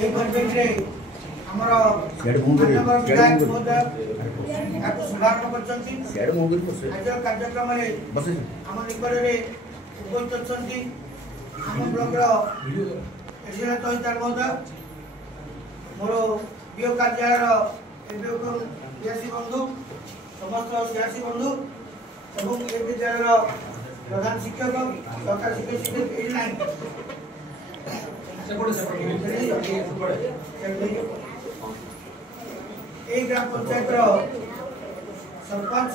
परिप्रेक्षी आमर विधायक महोदय शुभारंभ कर कार्यक्रम आम निकट में उपस्थित अच्छा आम ब्लॉक एडमिन तहसीलदार महोदय मोर प्रिय कार्यालय सीआरसी बंधु समस्त सीआरसी बंधु एवं ए विद्यालय प्रधान शिक्षक सरकार शिक्षक ग्राम पंचायत सरपंच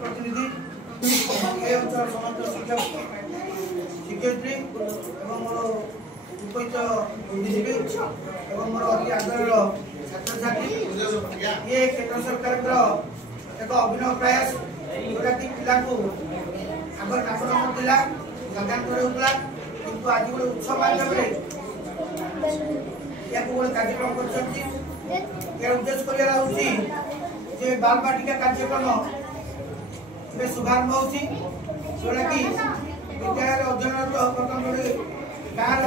प्रतिनिधि अंचल समस्त शिक्षक शिक्षयित्री मोर उपस्थित बुद्धिजीवी मोर अति आदर छात्र छात्री ये केंद्र सरकार एक अभिनव प्रयास जोटा कि पिला आग नाम था साधारण किंतु आज गोटे उत्सव माध्यम गोटे कार्यक्रम कर उद्देश्य कर बाल बाटिका कार्यक्रम शुभारंभ होटा कि विद्यालय अध्ययनरत प्रथम गोटे गाँव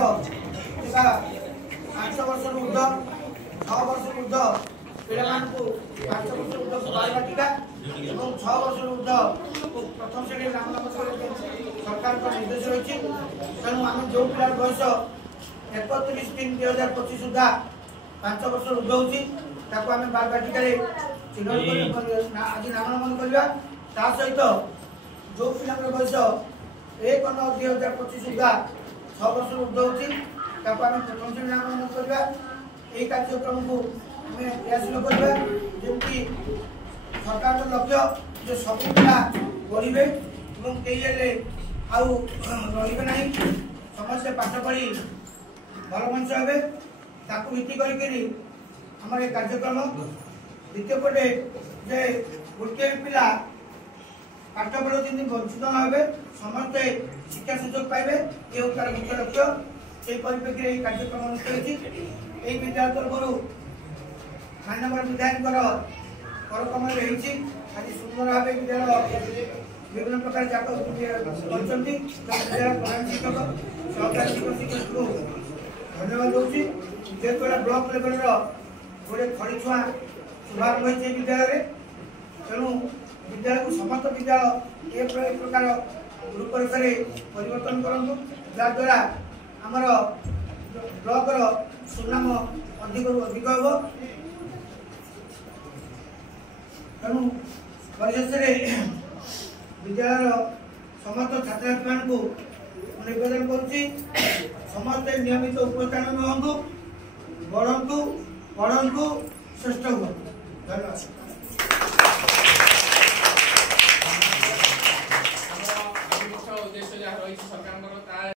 5 वर्ष ऊर्ध 6 वर्ष ऊर्ध पिला 5 वर्ष ऊर्ध बाल बाटिका और 6 वर्ष ऊर्ध प्रथम श्रेणी नाम सरकार निर्देश रही तेणु आम जो पिला बयस 31/3/2025 सुधा 5 वर्ष ऊर्ध होमें बाल बाटिका आज नामकरण करवा सहित जो पिला बयस 1/9/2025 सुधा 6 वर्ष ऊर्ध होमें प्रथम श्रेणी नामकरण करवा यही कार्यक्रम को क्रियाशील करवा जमी सरकार लक्ष्य जो सब पिला पढ़े और कहीं ना समस्ते पाठ पढ़ी भल मनुष्य हे ताकू भित्ति करम ये कार्यक्रम द्वितीय पटे जे गोटे पिला पाठ पढ़ जमी वंचित न हे समस्ते शिक्षा सुजोग पाइबे ये तार मुख्य लक्ष्य से परिप्रेक्षी कार्यक्रम अनुष्ठित यही विद्यालय तरफ माननीय विधायक परक्रम आज सुंदर भाव विद्यालय विभिन्न प्रकार जाक प्रधान शिक्षक सहकारी शिक्षक को धन्यवाद दूसरी जेहेतु ब्लॉक लेवल गोटे खड़ी छुआ शुभारंभ होती विद्यालय तेणु विद्यालय को समस्त विद्यालय ए प्रकार रूपरेखा परिवर्तन करूँ जहाद्वारा आमर ब्लॉक सुनाम अधिक अधिक हम तेणु परिशेष विद्यालय समस्त छात्र छात्री को निवेदन करुच्ची समस्ते नियमित उपस्थान हूँ बढ़ू पढ़ू श्रेष्ठ हुआ। धन्यवाद।